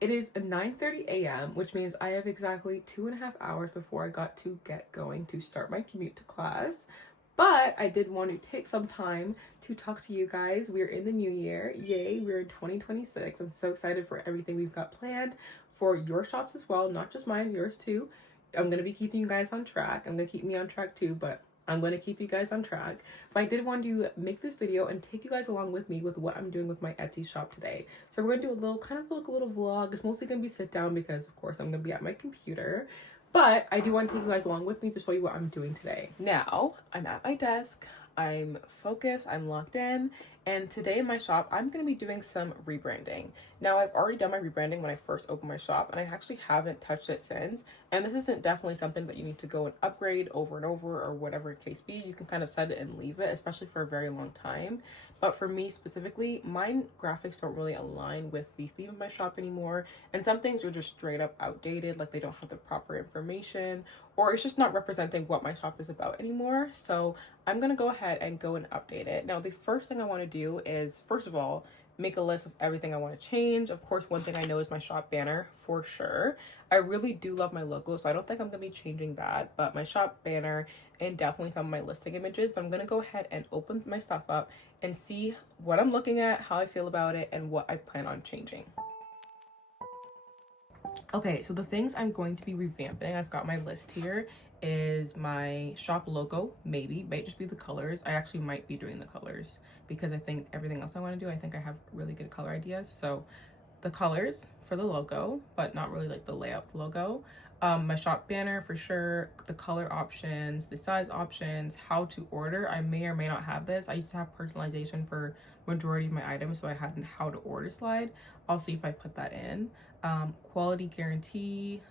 It is 9:30 a.m., which means I have exactly 2.5 hours before I got to get going to start my commute to class. But I did want to take some time to talk to you guys. We're in the new year. Yay, we're in 2026. I'm so excited for everything we've got planned for your shops as well, not just mine, yours too. I'm going to be keeping you guys on track. I'm going to keep me on track too, but I'm going to keep you guys on track. But I did want to make this video and take you guys along with me with what I'm doing with my Etsy shop today. So we're going to do a little, kind of like a little vlog. It's mostly going to be sit down because of course I'm going to be at my computer. But I do want to take you guys along with me to show you what I'm doing today. Now, I'm at my desk, I'm focused, I'm locked in, and today in my shop, I'm going to be doing some rebranding. Now, I've already done my rebranding when I first opened my shop, and I actually haven't touched it since, and this isn't definitely something that you need to go and upgrade over and over or whatever the case be. You can kind of set it and leave it, especially for a very long time. But for me specifically, my graphics don't really align with the theme of my shop anymore, and some things are just straight up outdated, like they don't have the proper information, or it's just not representing what my shop is about anymore. So I'm gonna go ahead and go and update it. Now, the first thing I want to do is, first of all, make a list of everything I want to change. Of course, one thing I know is my shop banner for sure. I really do love my logo, so I don't think I'm gonna be changing that, but my shop banner and definitely some of my listing images. But I'm gonna go ahead and open my stuff up and see what I'm looking at, how I feel about it, and what I plan on changing. Okay, so the things I'm going to be revamping, I've got my list here, is my shop logo, might just be the colors. I actually might be doing the colors because I think everything else I want to do, I think I have really good color ideas. So the colors for the logo, but not really like the layout of the logo. My shop banner for sure, the color options, the size options, how to order. I may or may not have this. I used to have personalization for majority of my items, so I had a how to order slide. I'll see if I put that in. Quality guarantee,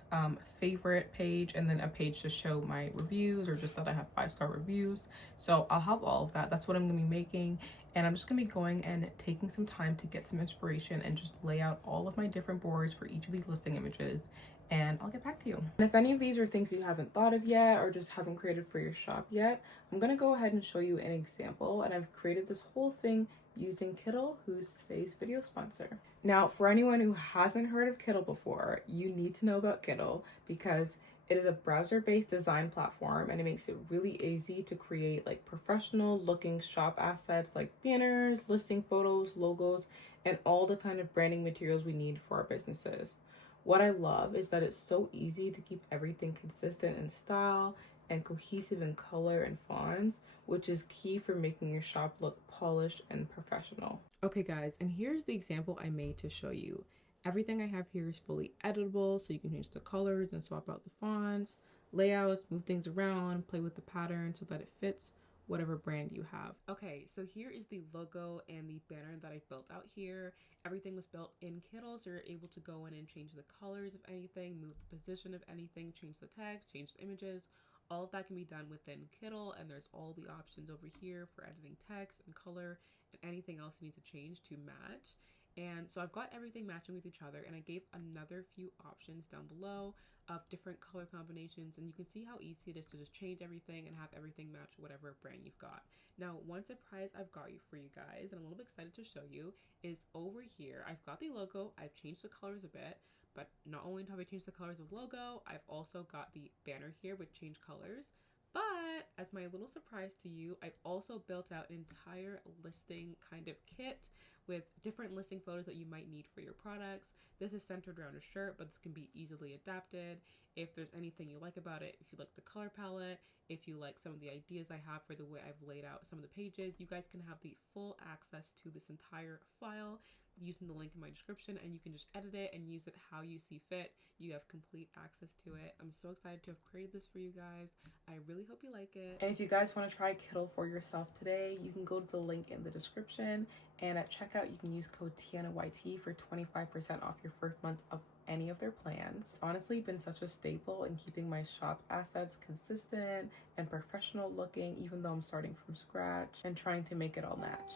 favorite page, and then a page to show my reviews or just that I have 5-star reviews. So I'll have all of that. That's what I'm gonna be making. And I'm just gonna be going and taking some time to get some inspiration and just lay out all of my different boards for each of these listing images, and I'll get back to you. And if any of these are things you haven't thought of yet or just haven't created for your shop yet, I'm gonna go ahead and show you an example. And I've created this whole thing using Kittl, who's today's video sponsor. Now, for anyone who hasn't heard of Kittl before, you need to know about Kittl because it is a browser-based design platform, and it makes it really easy to create like professional looking shop assets like banners, listing photos, logos, and all the kind of branding materials we need for our businesses. What I love is that it's so easy to keep everything consistent in style and cohesive in color and fonts, which is key for making your shop look polished and professional. Okay guys, and here's the example I made to show you. Everything I have here is fully editable, so you can change the colors and swap out the fonts, layouts, move things around, play with the pattern so that it fits whatever brand you have. Okay, so here is the logo and the banner that I built out here. Everything was built in Kittl, so you're able to go in and change the colors of anything, move the position of anything, change the text, change the images. All of that can be done within Kittl, and there's all the options over here for editing text and color and anything else you need to change to match. And so I've got everything matching with each other, and I gave another few options down below of different color combinations, and you can see how easy it is to just change everything and have everything match whatever brand you've got. Now, one surprise I've got you for you guys, and I'm a little bit excited to show you, is over here. I've got the logo, I've changed the colors a bit, but not only have I changed the colors of logo, I've also got the banner here with changed colors. But as my little surprise to you, I've also built out an entire listing kind of kit with different listing photos that you might need for your products. This is centered around a shirt, but this can be easily adapted. If there's anything you like about it, if you like the color palette, if you like some of the ideas I have for the way I've laid out some of the pages, you guys can have the full access to this entire file using the link in my description, and you can just edit it and use it how you see fit. You have complete access to it. I'm so excited to have created this for you guys. I really hope you like it. And if you guys want to try Kittl for yourself today, you can go to the link in the description, and at checkout you can use code TiannaYT for 25% off your first month of any of their plans. It's honestly been such a staple in keeping my shop assets consistent and professional looking, even though I'm starting from scratch and trying to make it all match.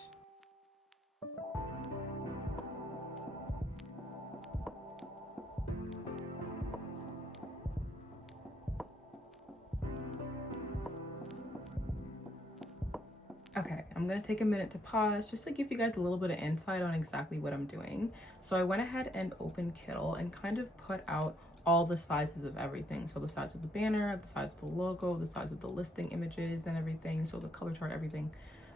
Okay, I'm gonna take a minute to pause just to give you guys a little bit of insight on exactly what I'm doing. So I went ahead and opened Kittle and kind of put out all the sizes of everything. So the size of the banner, the size of the logo, the size of the listing images and everything. So the color chart, everything.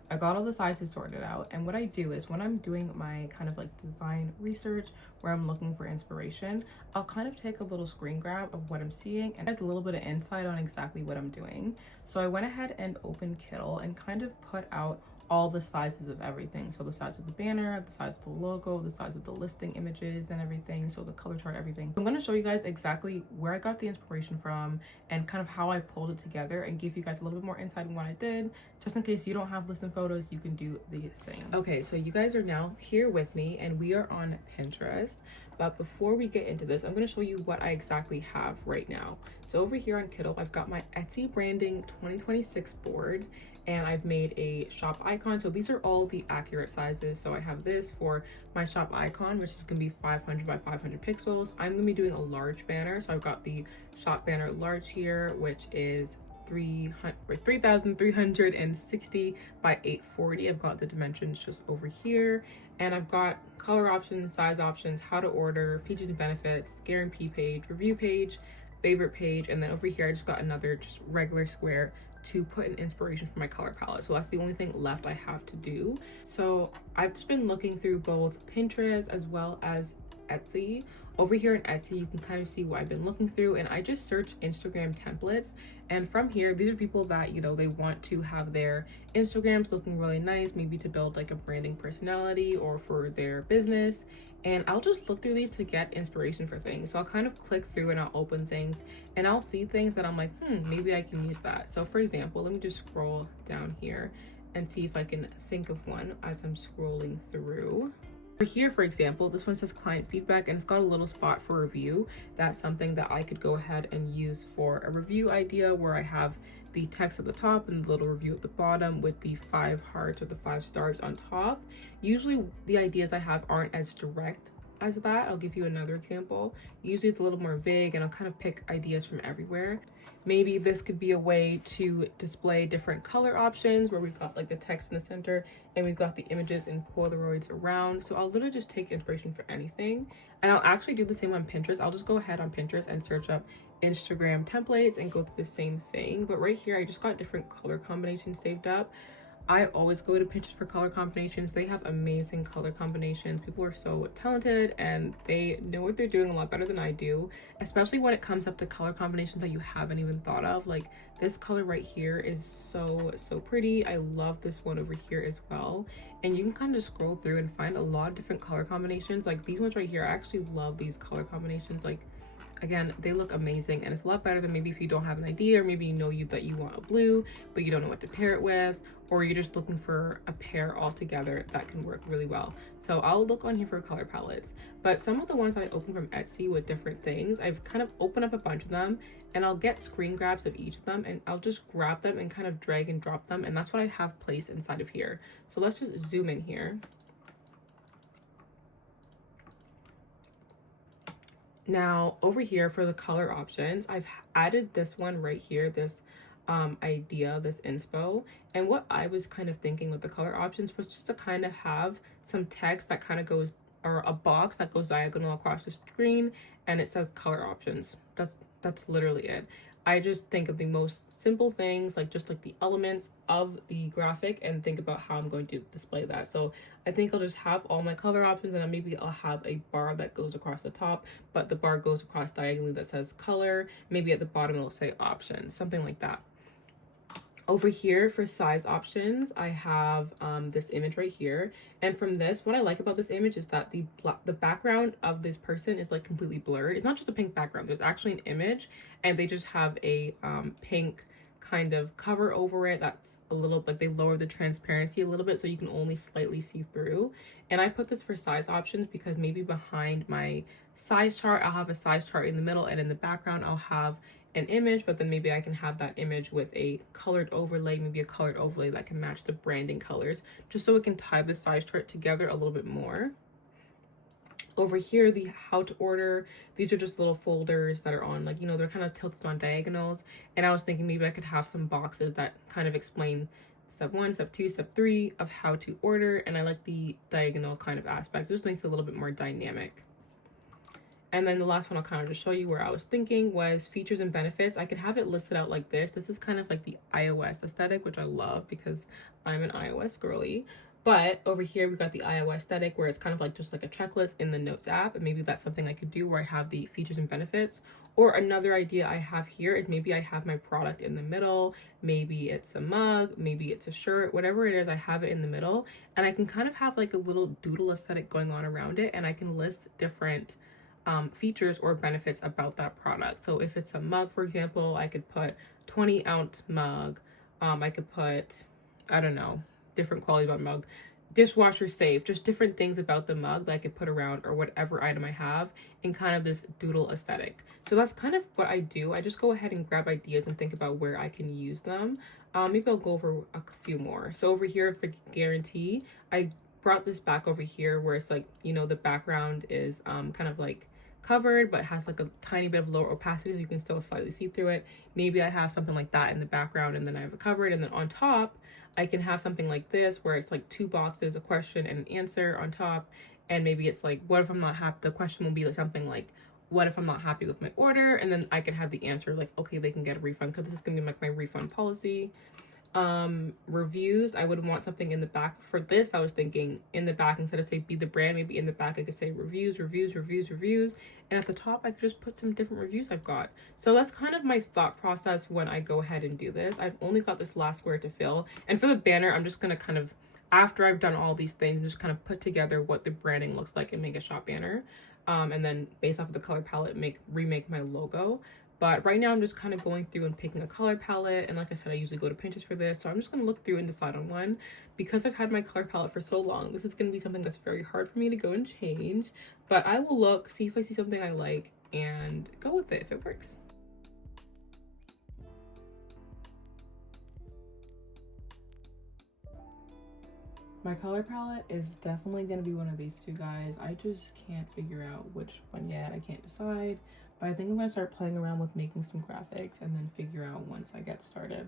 I got all the sizes sorted out. And what I do is when I'm doing my kind of like design research where I'm looking for inspiration, I'll kind of take a little screen grab of what I'm seeing and has a little bit of insight on exactly what I'm doing. So I went ahead and opened Kittle and kind of put out all the sizes of everything. So the size of the banner, the size of the logo, the size of the listing images and everything. So the color chart, everything. I'm going to show you guys exactly where I got the inspiration from and kind of how I pulled it together and give you guys a little bit more insight on what I did. Just in case you don't have listing photos, you can do the same. Okay, so you guys are now here with me and we are on Pinterest. But before we get into this, I'm going to show you what I exactly have right now. So over here on Kittle, I've got my Etsy branding 2026 board and I've made a shop icon. So these are all the accurate sizes. So I have this for my shop icon, which is gonna be 500 by 500 pixels. I'm gonna be doing a large banner. So I've got the shop banner large here, which is 3,360 by 840. I've got the dimensions just over here. And I've got color options, size options, how to order, features and benefits, guarantee page, review page, favorite page, and then over here I just got another just regular square to put an inspiration for my color palette. So that's the only thing left I have to do. So I've just been looking through both Pinterest as well as Etsy. Over here in Etsy, you can kind of see what I've been looking through, and I just search Instagram templates. And from here, these are people that, you know, they want to have their Instagrams looking really nice, maybe to build like a branding personality or for their business. And I'll just look through these to get inspiration for things. So I'll kind of click through and I'll open things and I'll see things that I'm like, maybe I can use that. So for example, let me just scroll down here and see if I can think of one as I'm scrolling through. Here, for example, this one says client feedback and it's got a little spot for review. That's something that I could go ahead and use for a review idea where I have the text at the top and the little review at the bottom with the 5 hearts or the 5 stars on top. Usually the ideas I have aren't as direct as that. I'll give you another example. Usually it's a little more vague and I'll kind of pick ideas from everywhere. Maybe this could be a way to display different color options where we've got like the text in the center and we've got the images and Polaroids around. So I'll literally just take inspiration for anything. And I'll actually do the same on Pinterest. I'll just go ahead on Pinterest and search up Instagram templates and go through the same thing. But right here, I just got different color combinations saved up. I always go to Pinterest for color combinations. They have amazing color combinations. People are so talented and they know what they're doing a lot better than I do, especially when it comes up to color combinations that you haven't even thought of. Like this color right here is so pretty. I love this one over here as well. And you can kind of scroll through and find a lot of different color combinations. Like these ones right here, I actually love these color combinations. Like again, they look amazing and it's a lot better than maybe if you don't have an idea, or maybe you know that you want a blue but you don't know what to pair it with, or you're just looking for a pair altogether that can work really well. So I'll look on here for color palettes, but some of the ones I opened from Etsy with different things, I've kind of opened up a bunch of them and I'll get screen grabs of each of them and I'll just grab them and kind of drag and drop them, and that's what I have placed inside of here. So let's just zoom in here. Now over here for the color options, I've added this one right here, this idea, this inspo. And what I was kind of thinking with the color options was just to kind of have some text that kind of goes, or a box that goes diagonal across the screen and it says color options. That's literally it. I just think of the most simple things, like just like the elements of the graphic, and think about how I'm going to display that. So I think I'll just have all my color options, and then maybe I'll have a bar that goes across the top, but the bar goes across diagonally that says color. Maybe at the bottom it'll say options, something like that. Over here for size options, I have this image right here. And from this, what I like about this image is that the background of this person is like completely blurred. It's not just a pink background, there's actually an image and they just have a pink kind of cover over it that's a little, like they lower the transparency a little bit so you can only slightly see through. And I put this for size options because maybe behind my size chart, I'll have a size chart in the middle, and in the background, I'll have an image, but then maybe I can have that image with a colored overlay, maybe a colored overlay that can match the branding colors, just so it can tie the size chart together a little bit more. Over here, the how to order, these are just little folders that are on, like, you know, they're kind of tilted on diagonals. And I was thinking maybe I could have some boxes that kind of explain step 1, step 2, step 3 of how to order, and I like the diagonal kind of aspect. It just makes it a little bit more dynamic. And then the last one I'll kind of just show you where I was thinking was features and benefits. I could have it listed out like this. This is kind of like the iOS aesthetic, which I love because I'm an iOS girly. But over here, we've got the iOS aesthetic where it's kind of like just like a checklist in the Notes app. And maybe that's something I could do where I have the features and benefits. Or another idea I have here is maybe I have my product in the middle. Maybe it's a mug, maybe it's a shirt, whatever it is, I have it in the middle. And I can kind of have like a little doodle aesthetic going on around it. And I can list different features or benefits about that product. So if it's a mug, for example, I could put 20-ounce mug. I could put, I don't know, different quality about mug, dishwasher safe, just different things about the mug that I could put around or whatever item I have in kind of this doodle aesthetic. So that's kind of what I do. I just go ahead and grab ideas and think about where I can use them. Maybe I'll go over a few more. So over here for guarantee, I brought this back over here where it's like, you know, the background is kind of like covered but has like a tiny bit of lower opacity so you can still slightly see through it. Maybe I have something like that in the background and then I have it covered, and then on top I can have something like this where it's like 2 boxes, a question and an answer on top, and maybe it's like, what if I'm not happy? The question will be like something like, what if I'm not happy with my order? And then I can have the answer like, okay, they can get a refund, because this is gonna be like my refund policy. Reviews, I would want something in the back for this. I was thinking in the back, instead of say be the brand, maybe in the back I could say reviews, and at the top I could just put some different reviews I've got. So that's kind of my thought process when I go ahead and do this. I've only got this last square to fill, and for the banner I'm just gonna kind of, after I've done all these things, just kind of put together what the branding looks like and make a shop banner, and then based off of the color palette remake my logo. But right now I'm just kind of going through and picking a color palette. And like I said, I usually go to Pinterest for this. So I'm just going to look through and decide on one. Because I've had my color palette for so long, this is going to be something that's very hard for me to go and change. But I will look, see if I see something I like, and go with it if it works. My color palette is definitely going to be one of these two guys. I just can't figure out which one yet. I can't decide. But I think I'm going to start playing around with making some graphics and then figure out once I get started.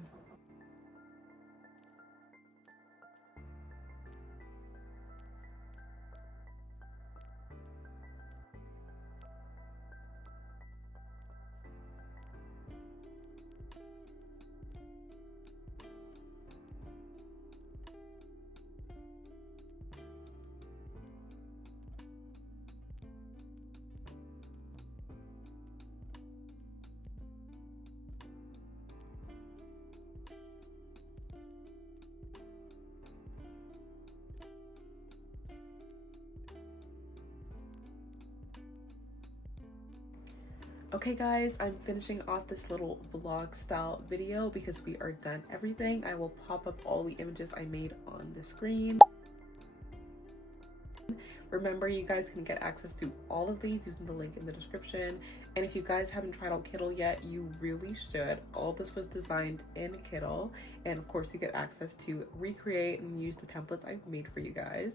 Okay guys, I'm finishing off this little vlog style video because we are done everything. I will pop up all the images I made on the screen. Remember, you guys can get access to all of these using the link in the description. And if you guys haven't tried out Kittl yet, you really should. All this was designed in Kittl. And of course, you get access to recreate and use the templates I've made for you guys.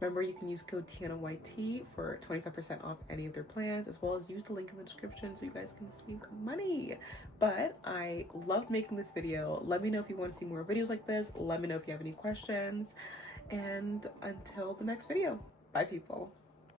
Remember, you can use code TiannaYT for 25% off any of their plans, as well as use the link in the description so you guys can save money. But I loved making this video. Let me know if you want to see more videos like this. Let me know if you have any questions. And until the next video. Bye, people.